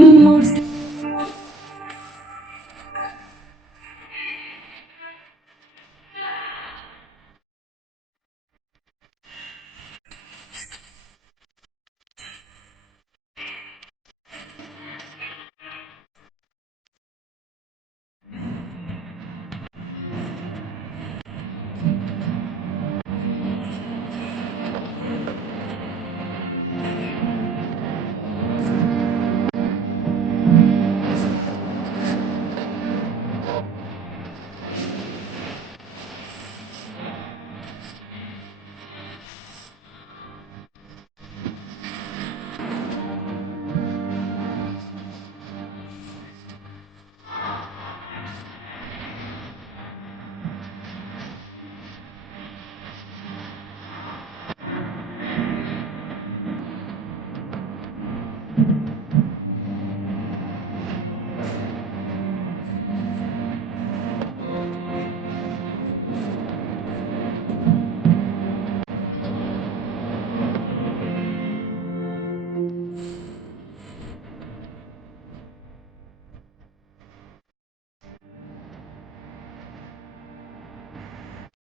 Most